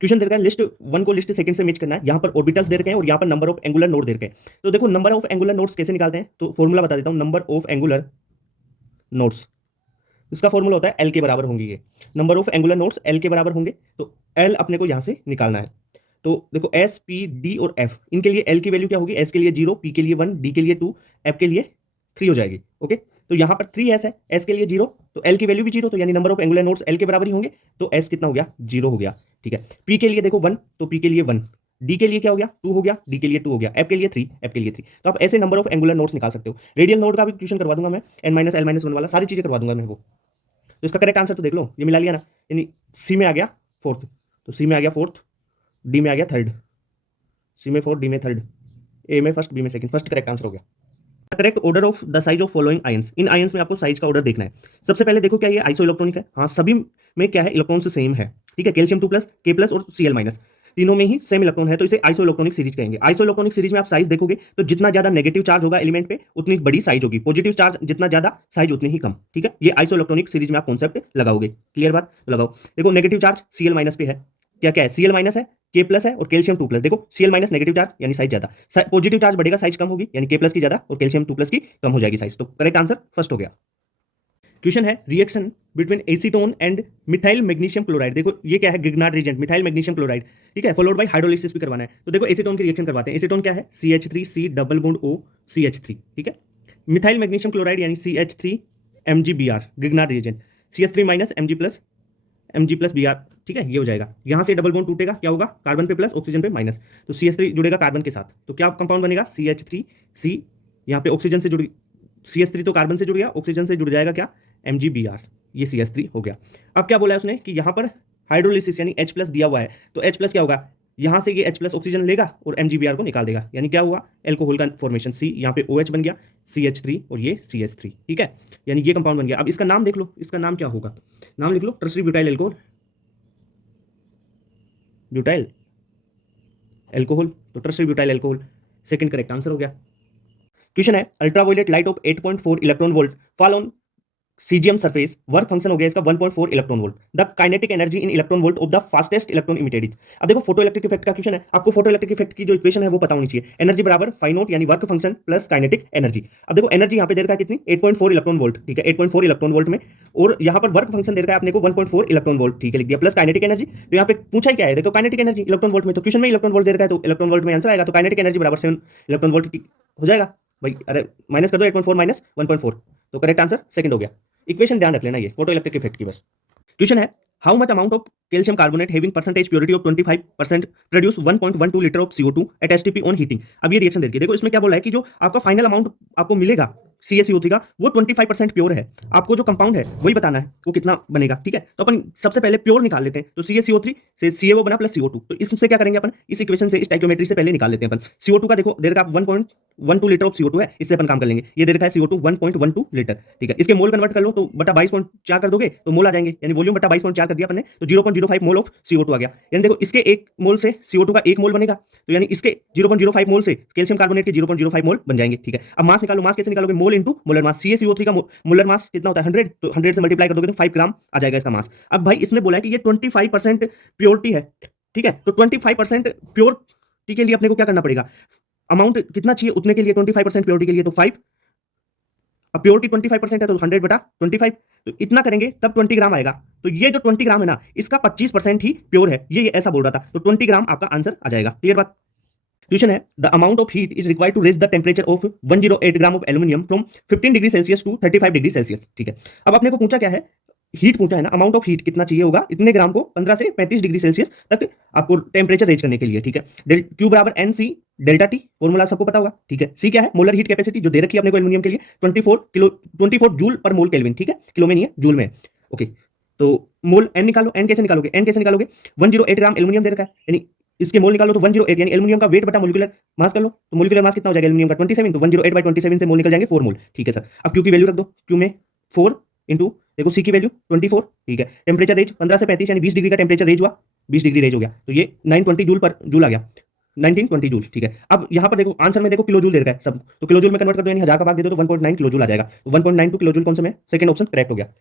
Question दे रखा है list one को लिस्ट सेकंड से मैच करना है। यहाँ पर ऑर्बिटल्स दे रखे हैं और यहाँ पर नंबर ऑफ एंगुलर नोड दे रखे हैं। तो देखो नंबर ऑफ एंगुलर नोड्स कैसे निकालते हैं, तो फॉर्मूला बता देता हूँ। नंबर ऑफ एंगुलर नोड्स, इसका फॉर्मूला होता है एल के बराबर होंगे। ये number of angular nodes L के बराबर होंगे, तो एल अपने को यहाँ से निकालना है। तो देखो एस पी डी और एफ, इनके लिए एल की वैल्यू क्या होगी, एस के लिए 0, पी के लिए 1, डी के लिए 2, एफ के लिए 3 हो जाएगी। ओके, तो यहाँ पर 3 एस है, एस के लिए 0, तो एल की वैल्यू भी 0, तो यानी number of angular nodes L के बराबर ही होंगे, तो एस कितना हो गया, 0 हो गया। ठीक है, पी के लिए देखो 1, तो पी के लिए 1, डी के लिए क्या हो गया, 2 हो गया, डी के लिए 2 हो गया, एफ के लिए 3, एफ के लिए 3। तो आप ऐसे नंबर ऑफ एंगुलर नोड्स निकाल सकते हो। रेडियल नोड का भी क्वेश्चन करवा दूंगा मैं, एन माइनस एल माइनस 1 वाला, सारी चीजें करवा दूंगा मैं वो। तो इसका करेक्ट आंसर तो देख लो, ये मिला लिया ना, यानी सी में आ गया फोर्थ, तो सी में आ गया फोर्थ, डी में आ गया थर्ड, सी में फोर्थ, डी में थर्ड, ए में फर्स्ट, बी में सेकंड, फर्स्ट करेक्ट आंसर हो गया। Correct order of the size of following ions, in ions में आपको साइज का ऑर्डर देखना है। सबसे पहले देखो क्या ये आइसो इलेक्ट्रॉनिक है, हाँ सभी में क्या है, इलेक्ट्रॉन से सेम है। ठीक है, कैल्शियम 2 प्लस, के प्लस और सीएल माइनस, तीनों में ही सेम इलेक्ट्रॉन है, तो इसे आइसो इलेक्ट्रॉनिक सीरीज कहेंगे। आइसो इलेक्ट्रॉनिक सीरीज में आप साइज देखोगे तो जितना ज्यादा नेगेटिव चार्ज होगा एलिमेंट पे उतनी बड़ी साइज होगी, पॉजिटिव चार्ज जितना ज्यादा साइज उतनी ही कम। ठीक है, ये आइसो इलेक्ट्रॉनिक सीरीज में आप कॉन्सेप्ट लगाओगे। क्लियर बात, तो लगाओ। देखो नेगेटिव चार्ज सीएल माइनस पे है, क्या क्या है, सीएल माइनस है, के प्लस है और कैल्शियम 2 प्लस। देखो सीएल माइनस नेगेटिव चार्ज यानी साइज ज्यादा, पॉजिटिव चार्ज बढ़ेगा साइज कम होगी, यानी के प्लस की ज्यादा और कैल्शियम 2 प्लस की कम हो जाएगी साइज। तो करेक्ट आंसर फर्स्ट हो गया। क्वेश्चन है reaction between acetone and methyl magnesium chloride. देखो ये क्या है, गिग्नार्ड रिएजेंट, मिथाइल मैग्नीशियम क्लोराइड। ठीक है, फॉलोड बाय हाइड्रोलिसिस भी करवाना है। तो देखो एसीटोन की रिएक्शन करवाते हैं। एसीटोन क्या है, CH3C double bond O CH3। ठीक है, मिथाइल मैग्नीशियम क्लोराइड यानी CH3 MgBr, Grignard reagent, CH3 minus Mg plus Br। ठीक है, ये हो जाएगा, यहाँ से डबल बॉन्ड टूटेगा, क्या होगा, कार्बन पे प्लस ऑक्सीजन पे माइनस, तो CH3 जुड़ेगा कार्बन के साथ, तो क्या कंपाउंड बनेगा, CH3C, यहाँ पे ऑक्सीजन से जुड़, CH3 तो कार्बन से जुड़ गया, ऑक्सीजन से जुड़ जाएगा क्या, MgBr, ये CH3 हो गया। अब क्या बोला है उसने कि यहाँ पर हाइड्रोलिसिस यानी H प्लस दिया हुआ है, तो H प्लस क्या होगा, यहाँ से ये H प्लस ऑक्सीजन लेगा और MgBr को निकाल देगा, यानी क्या हुआ, एल्कोहल का फॉर्मेशन, C यहाँ पे OH बन गया, CH3 और ये CH3। ठीक है, यानी ये कंपाउंड बन गया। अब इसका नाम देख लो, इसका नाम क्या होगा, नाम लिख लो, tertiary butyl alcohol, butyl alcohol, तो tertiary butyl alcohol second correct answer हो गया। क्वेश्चन है ultraviolet light of 8.4 electron volt fall on CGM surface, work function हो गया इसका 1.4 electron volt, the kinetic energy in electron volt of the fastest electron emitted. अब देखो photo electric effect का question है, आपको फोटो इलेक्ट्रिक इफेक्ट की जो इक्वेशन है वो पता होनी चाहिए। एनर्जी बराबर फाई नोट यानी work function plus kinetic energy. अब देखो एनर्जी यहाँ पे दे रखा है कितनी, 8.4 इलेक्ट्रॉन वोल्ट। ठीक है, 8.4 इलेक्ट्रॉन वोल्ट में, और यहाँ पर वर्क फंक्शन दे रखा है अपने को 1.4 इलेक्ट्रॉन वोल्ट। ठीक है, लिख दिया, प्लस काइनेटिक एनर्जी। तो यहाँ पे पूछा ही क्या है, देखो काइनेटिक एनर्जी इलेक्ट्रॉन वोल्ट में, तो क्वेश्चन में इलेक्ट्रॉन वोल्ट दे रखा है, तो इलेक्ट्रॉन वोल्ट में आंसर आएगा, तो काइनेटिक एनर्जी बराबर 7 इलेक्ट्रॉन वोल्ट हो जाएगा भाई। अरे माइनस कर दो, 8.4 माइनस 1.4, तो करेक्ट आंसर सेकंड हो गया। इक्वेशन ध्यान रख लेना, ये फोटो इलेक्ट्रिक इफेक्ट की बस। क्वेश्चन है how much amount of calcium carbonate having percentage purity of 25% produce 1.12 litre of CO2 at STP on heating. अब ये रिएक्शन देखिए, देखो इसमें क्या बोला है कि जो आपका फाइनल अमाउंट आपको मिलेगा CaCO3 का वो 25% प्योर है, आपको जो कंपाउंड है वही बताना है वो कितना बनेगा। ठीक है, तो अपन सबसे पहले प्योर निकाल लेते हैं, तो CaCO3 से CaO बना प्लस CO2, तो इससे क्या करेंगे अपन, इस इक्वेशन से, स्टोइकियोमेट्री से पहले निकाल लेते हैं अपन। CO2 का देखो दे रखा 1.12 लीटर ऑफ CO2 है, इससे अपन काम कर लेंगे। ये दे रखा है CO2 1.12 लीटर। ठीक है, इसके मोल कन्वर्ट कर लो, तो बटा 22.4 कर दोगे तो मोल आ जाएंगे, यानी वॉल्यूम बटा 22.4 कर दिया अपन ने, तो 0.05 मोल ऑफ CO2 आ गया। यानी देखो इसके एक मोल से CO2 का 1 मोल बनेगा, तो यानी इसके 0.05 मोल से कैल्शियम कार्बोनेट के 0.05 मोल बन जाएंगे। ठीक है, अब मास निकालो, मास कैसे निकालोगे, mole into molar mass. CaCO3 का मोलर मास कितना होता है 100, तो 100 से मल्टीप्लाई कर दोगे तो 5 ग्राम आ जाएगा इसका मास। अब भाई इसने बोला है कि ये 25% प्योरिटी है। ठीक है, तो 25% प्योरिटी के लिए अपने को क्या करना पड़ेगा, अमाउंट कितना चाहिए उतने के लिए, 25% प्योरिटी के लिए तो 5, अब प्योरिटी 25% है तो 100 बटा 25, तो इतना करेंगे तब 20 ग्राम आएगा। तो ये जो 20 ग्राम है ना, इसका 25% ही प्योर है, ये ऐसा बोल रहा था, तो 20 ग्राम आपका आंसर आ जाएगा। क्लियर बात। क्वेश्चन है the amount of heat is required to raise the temperature of 108 gram of aluminium from 15 degree Celsius to 35 degree Celsius. ठीक है, अब अपने को पूछा क्या है, हीट पूछा है ना, अमाउंट ऑफ हीट कितना चाहिए होगा इतने ग्राम को 15 से 35 डिग्री सेल्सियस तक आपको टेम्परेचर रेज करने के लिए। ठीक है, क्यू बराबर NC डेल्टा टी, फॉर्मूला सबको पता होगा। ठीक है, सी क्या है, मोलर हीट कैपेसिटी जो दे रखी है अपने को एल्यूमिनियम के लिए 24 जूल पर मोल केल्विन। ठीक है, किलो में नहीं है, जूल में है। ओके, तो मोल एन निकालो, एन कैसे निकालोगे, 108 ग्राम एल्यूमिनियम दे रखा है, यानी इसके मोल निकालो तो 108, यानी एल्यूमिनियम का वेट बटा मोलिकुलर मास कर लो, तो मोलिकुलर मास कितना हो जाएगा एल्यूमिनियम का 27, तो 108/27 से मोल निकल जाएंगे 4 मोल। ठीक है सर, अब क्यू की वैल्यू रख दो, क्यू में 4 इंटू देखो सी की वैल्यू 24। ठीक है, टेम्परेचर रेंज 15 से 35 यानी 20 डिग्री का टेम्परेचर रेंज हुआ, 20 डिग्री रेंज हो गया, तो ये 920 जूल पर जूल आ गया, 1920 जूल। ठीक है, अब यहाँ पर देखो आंसर में देखो किलो जूल दे रखा है सब, तो किलो जूल में कन्वर्ट कर दो, यानी 1000 का भाग दे दो तो 1.9 किलो जूल आ जाएगा, तो 1.92 किलो जूल कौन सा में, सेकंड ऑप्शन करेक्ट हो गया।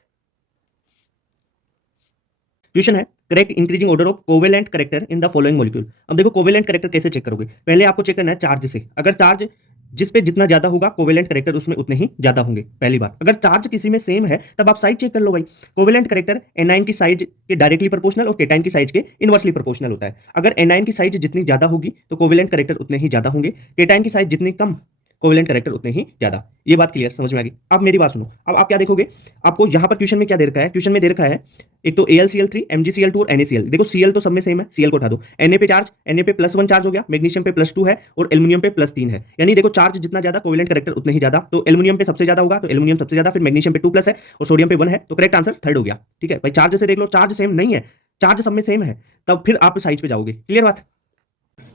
क्वेश्चन है correct increasing order of covalent character in the following molecule. अब देखो कोवेलेंट करेक्टर कैसे चेक करोगे, पहले आपको चेक करना है चार्ज से। अगर चार्ज जिस पे जितना ज्यादा होगा कोवेलेंट करेक्टर उसमें उतने ही ज्यादा होंगे। पहली बात, अगर चार्ज किसी में सेम है तब आप साइज चेक कर लो भाई। कोवेलेंट करेक्टर एनाइन की साइज के डायरेक्टली प्रोपोर्शनल और केटाइन की साइज के इनवर्सली प्रोपोर्शनल होता है। अगर एनाइन की साइज जितनी ज्यादा होगी तो कोवेलेंट करेक्टर उतने ही ज्यादा होंगे, केटाइन की साइज जितनी कम कोवेलेंट करेक्टर उतने ही ज्यादा। ये बात क्लियर समझ में आ गई। अब मेरी बात सुनो, अब आप क्या देखोगे, आपको यहां पर क्वेश्चन में क्या दे रखा है, क्वेश्चन में दे रखा है एक तो AlCl3 MgCl2 और NaCl। देखो Cl तो सब में सेम है, Cl को उठा दो। Na पे चार्ज, Na पे +1 चार्ज हो गया, मैग्नीशियम पे +2 है और एल्यूमिनियम पे +3 है। यानी देखो चार्ज जितना ज्यादा कोवेलेंट करेक्टर उतने ही ज्यादा। तो एल्यूमिनियम पे सबसे ज्यादा होगा तो एल्यूमिनियम सबसे ज्यादा, फिर मैग्नीशियम पे 2+ है और सोडियम पे 1 है, तो करेक्ट आंसर थर्ड हो गया। ठीक है भाई, चार्ज से देख लो, चार्ज सेम नहीं है, चार्ज सब में सेम है, तब फिर आप साइज पे जाओगे। क्लियर बात।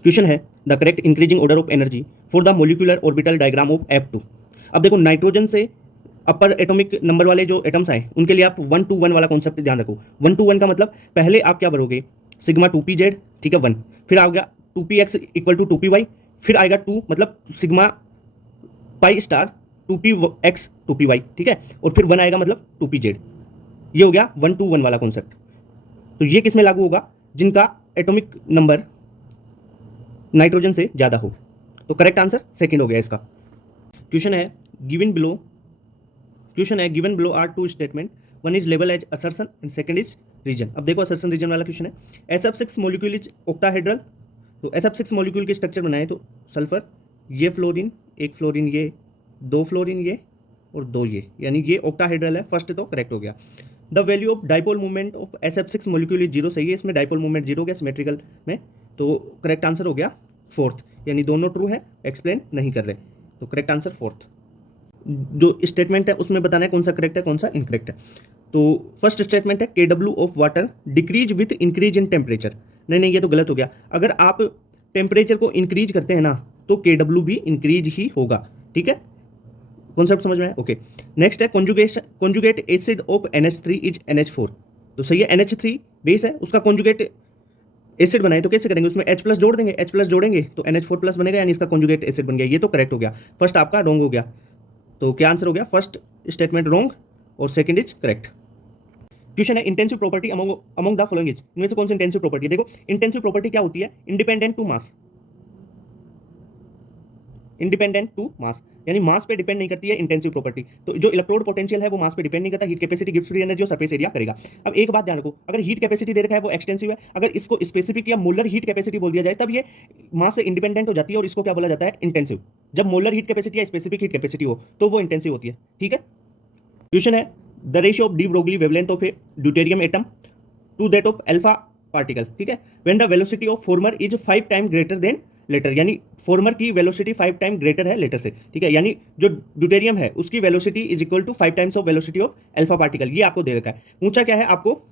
क्वेश्चन है the correct increasing order of energy for the molecular orbital diagram of F2। अब देखो नाइट्रोजन से अपर एटॉमिक नंबर वाले जो एटम्स आए उनके लिए आप 1 to 1 वाला कॉन्सेप्ट ध्यान रखो। 1 to 1 का मतलब पहले आप क्या भरोगे, सिग्मा 2pz, ठीक है 1, फिर आ गया 2px इक्वल टू 2py, फिर आएगा 2 मतलब sigma pi star 2px 2py, ठीक है, और फिर 1 आएगा मतलब 2pz। ये हो गया 1 to 1 वाला कॉन्सेप्ट। तो ये किस में लागू होगा, जिनका एटॉमिक नंबर नाइट्रोजन से ज्यादा हो। तो करेक्ट आंसर सेकंड हो गया इसका। क्वेश्चन है given below are two statement, one is label as assertion and second is reason. अब देखो असर्शन रीजन वाला क्वेश्चन है। SF6 molecule is octahedral. तो SF6 मॉलिक्यूल के स्ट्रक्चर बनाए तो सल्फर, ये फ्लोरीन, एक फ्लोरीन ये, 2 फ्लोरीन ये और 2 ये, यानी ये ऑक्टाहेड्रल है। फर्स्ट तो करेक्ट हो गया। The value of dipole movement of SF6 molecule is 0, सही है, इसमें डाइपोल मूवमेंट 0 हो गया सिमेट्रिकल में, तो करेक्ट आंसर हो गया फोर्थ, यानी दोनों ट्रू है, एक्सप्लेन नहीं कर रहे, तो करेक्ट आंसर फोर्थ। जो स्टेटमेंट है उसमें बताना है कौन सा करेक्ट है कौन सा इनकरेक्ट है। तो फर्स्ट स्टेटमेंट है KW of water decrease with increase in temperature. नहीं, ये तो गलत हो गया। अगर आप टेम्परेचर को इंक्रीज करते हैं ना तो KW भी इंक्रीज ही होगा, ठीक है, कॉन्सेप्ट समझ में है। ओके, नेक्स्ट है conjugate acid of NH3 is NH4। तो सही है, NH3 बेस है, उसका कॉन्जुगेट एसिड बनाए तो कैसे करेंगे, उसमें H+ जोड़ देंगे, H+ जोड़ेंगे तो NH4+ बनेगा, यानी इसका कॉन्जुगेट एसिड बन गया। ये तो करेक्ट हो गया, फर्स्ट आपका रॉन्ग हो गया। तो क्या आंसर हो गया, फर्स्ट स्टेटमेंट रॉन्ग और सेकंड इज करेक्ट। क्वेश्चन है intensive property among the following is, इनमें से कौन सी इंटेंसिव प्रॉपर्टी। देखो इंटेंसिव प्रॉपर्टी क्या होती है, independent to mass, independent to mass, यानी मास पे डिपेंड नहीं करती है इंटेंसिव प्रॉपर्टी। तो जो इलेक्ट्रोड पोटेंशियल है वो मास पे डिपेंड नहीं करता, heat capacity, Gibbs free energy और सरफेस एरिया करेगा। अब एक बात ध्यान रखो, अगर हीट कैपेसिटी दे रखा है वो एक्सटेंसिव है, अगर इसको स्पेसिफिक या मोलर हीट कैपेसिटी बोल दिया जाए तब ये मास से इंडिपेंडेंट हो जाती है और इसको क्या बोला जाता है, इंटेंसिव। जब मोलर हीट कैपेसिटी या स्पेसिफिक हीट कैपेसिटी हो तो वो इंटेंसिव होती है, ठीक है। क्वेश्चन है the ratio of de Broglie wavelength of a deuterium atom to that of alpha particle, ठीक है, when the velocity of former is 5 time greater than latter, यानी फॉर्मर की वेलोसिटी 5 टाइम ग्रेटर है लेटर से, ठीक है, यानी जो ड्यूटेरियम है उसकी velocity is equal to 5 times of velocity of alpha particle. ये आपको दे रखा है। पूछा क्या है, आपको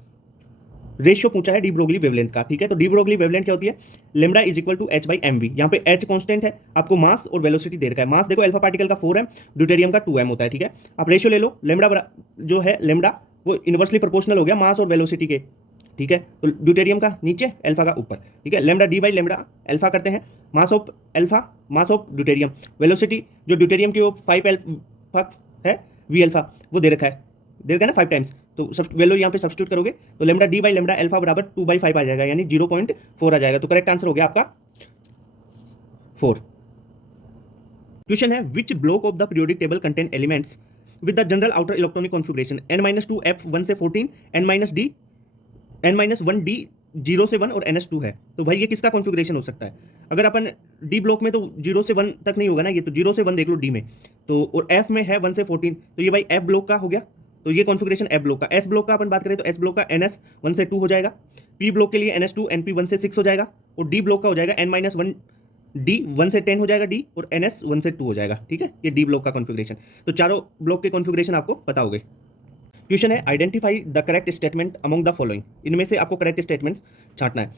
रेशियो पूछा है डी ब्रोगली वेवलेंथ का, ठीक है। तो डी ब्रोगली वेवलेंथ क्या होती है, lambda is equal to H/mv। यहाँ पे H कांस्टेंट है, आपको मास और वेलोसिटी दे रखा है। मास देखो अल्फा पार्टिकल का 4 है, ड्यूटेरियम का 2m होता है, ठीक है। आप रेशियो ले लो, लेमडा जो है लेमडा वो इनवर्सली प्रोपोर्शनल हो गया मास और वेलोसिटी के, ठीक है। तो ड्यूटेरियम का नीचे, अल्फा का ऊपर, ठीक है। Lambda D by lambda alpha करते हैं, mass of alpha, mass of deuterium, velocity जो ड्यूटेरियम की वो 5 अल्फा है, V अल्फा वो दे रखा है ना 5 टाइम्स। तो सब वैल्यू यहाँ पे सब्स्टिट्यूट करोगे तो lambda D by lambda alpha बराबर 2/5 आ जाएगा, यानी 0.4 आ जाएगा। तो करेक्ट आंसर हो गया आपका 4। क्वेश्चन है which block of the periodic table contain elements with the general outer electronic configuration n-2 f 1 से 14 n-1 d 0 से 1 और NS2 है। तो भाई ये किसका कॉन्फ़िगरेशन हो सकता है। अगर अपन डी ब्लॉक में तो 0 से 1 तक नहीं होगा ना, ये तो 0 से 1 देख लो डी में, तो और एफ में है 1 से 14, तो ये भाई एफ ब्लॉक का हो गया। तो ये कॉन्फ़िगरेशन एफ ब्लॉक का। एस ब्लॉक का अपन बात करें तो एस ब्लॉक का NS 1 से 2 हो जाएगा, पी ब्लॉक के लिए NS2 NP 1 से 6 हो जाएगा, और डी ब्लॉक का हो जाएगा n-1 डी 1 से 10 हो जाएगा डी, और NS 1 से 2 हो जाएगा, ठीक है। ये डी ब्लॉक का कॉन्फ़िगरेशन। तो चारों ब्लॉक के कॉन्फ़िगरेशन आपको पता होंगे। क्वेश्चन है identify the correct statement among the following, इनमें से आपको करेक्ट स्टेटमेंट छांटना है।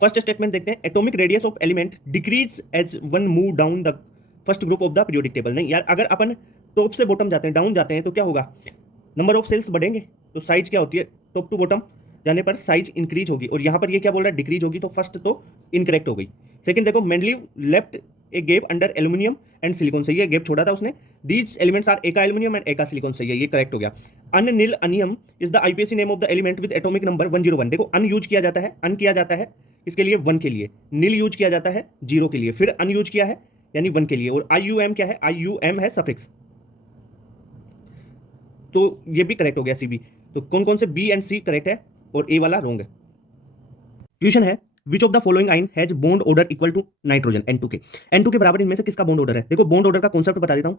फर्स्ट स्टेटमेंट देखते हैं, atomic radius of element decrease as one move down the first group of the periodic table. नहीं यार, अगर अपन टॉप से बॉटम जाते हैं, डाउन जाते हैं, तो क्या होगा, नंबर ऑफ सेल्स बढ़ेंगे, तो साइज क्या होती है, टॉप टू बॉटम जाने पर साइज इंक्रीज होगी, और यहाँ पर ये क्या बोल रहा है, डिक्रीज होगी। तो फर्स्ट तो इनकरेक्ट हो गई। सेकंड देखो, Mendeleev left a gap under aluminium and silicon, सही है, गैप छोड़ा था उसने। These elements are eka aluminium and eka silicon, सही है, ये करेक्ट हो गया। Unnilunium is the IUPAC name of the element with atomic number 101। देखो अन यूज किया जाता है, अन किया जाता है इसके लिए 1 के लिए, नील यूज किया जाता है 0 के लिए, फिर अन यूज किया है यानी 1 के लिए, और IUM क्या है, IUM है सफिक्स। तो ये भी करेक्ट हो गया CB। तो कौन कौन से B एंड C करेक्ट है और A वाला रॉन्ग है। क्वेश्चन है which of the following ion has bond order equal to nitrogen N2 के। N2 के बराबर इनमें से किसका बॉन्ड ऑर्डर है। देखो बॉन्ड ऑर्डर का कॉन्सेप्ट बता देता हूं।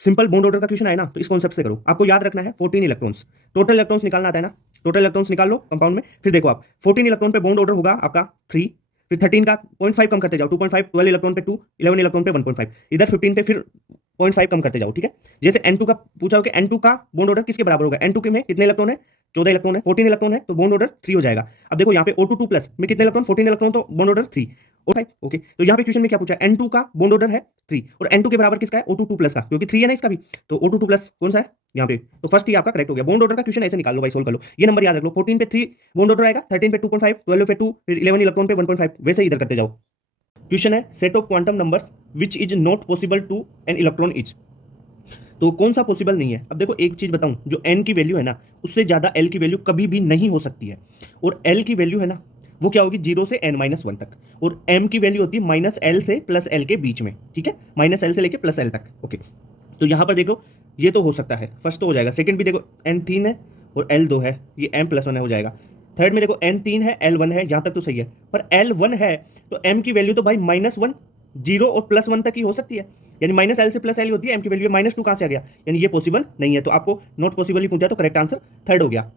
सिंपल बॉन्ड ऑर्डर का क्वेश्चन आए ना तो इस कॉन्सेप्ट से करो। आपको याद रखना है 14 इलेक्ट्रॉन्स, टोटल इलेक्ट्रॉन्स निकालना आता है ना, टोटल इलेक्ट्रॉन्स निकाल लो कंपाउंड में। फिर देखो आप 14 इलेक्ट्रॉन पे बॉन्ड ऑर्डर होगा आपका 3, फिर 13 का 0.5 कम करते जाओ 2.5, 12 इलेक्ट्रॉन पे 2, 11 इलेक्ट्रॉन पे 1.5, इधर 15 पे फिर 0.5 कम करते जाओ। ठीक है, जैसे N2 का पूछा हो कि N2 का बॉन्ड ऑर्डर किसके बराबर होगा। N2 के में कितने इलेक्ट्रॉन है, 14 इलेक्ट्रॉन है, 14 इलेक्ट्रॉन है तो बॉन्ड ऑर्डर 3 हो जाएगा। अब देखो यहाँ पे O2 2+ में कितने इलेक्ट्रॉन, 14 इलेक्ट्रॉन तो बॉन्ड ऑर्डर 3 और 5। ओके, तो यहाँ पे क्वेश्चन में क्या पूछा है, N2 का बॉन्ड ऑर्डर है 3 और N2 के बराबर किसका है, O2 2+ का, क्योंकि 3 है ना इसका भी, तो O2 2+ कौन सा है यहाँ पे, तो फर्स्ट ही आपका करेक्ट हो गया। बॉन्ड ऑर्डर का क्वेश्चन ऐसे निकाल लो भाई, सोल्व कर लो। ये नंबर याद रख लो, 14 पे 3 बॉन्ड ऑर्डर आएगा, 13 पे 2.5, 12 पे 2, फिर 11 इलेक्ट्रॉन पे 1.5, वैसे ही इधर करते जाओ। क्वेश्चन है set of quantum numbers which is not possible to an electron each. तो कौन सा पॉसिबल नहीं है। अब देखो एक चीज बताऊं, जो n की वैल्यू है ना उससे ज्यादा l की वैल्यू कभी भी नहीं हो सकती है, और l की वैल्यू है ना वो क्या होगी 0 से n-1 तक, और m की वैल्यू होती है -l से +l के बीच में। ठीक है, -l से लेके +l तक। ओके, तो यहां पर देखो ये तो हो सकता है, फर्स्ट तो हो जाएगा। सेकंड भी देखो n 3 है और l 2 है, ये m+1 है हो जाएगा। थर्ड में देखो n 3 है l 1 है, यहां तक तो सही है, पर l 1 है तो m की वैल्यू तो भाई -1, 0 और +1 तक ही हो सकती है, यानी -l से +l होती है, m की वैल्यू -2 कहां से आ गया, यानी ये पॉसिबल नहीं है। तो आपको नॉट पॉसिबल ही पूछा तो करेक्ट आंसर थर्ड हो गया।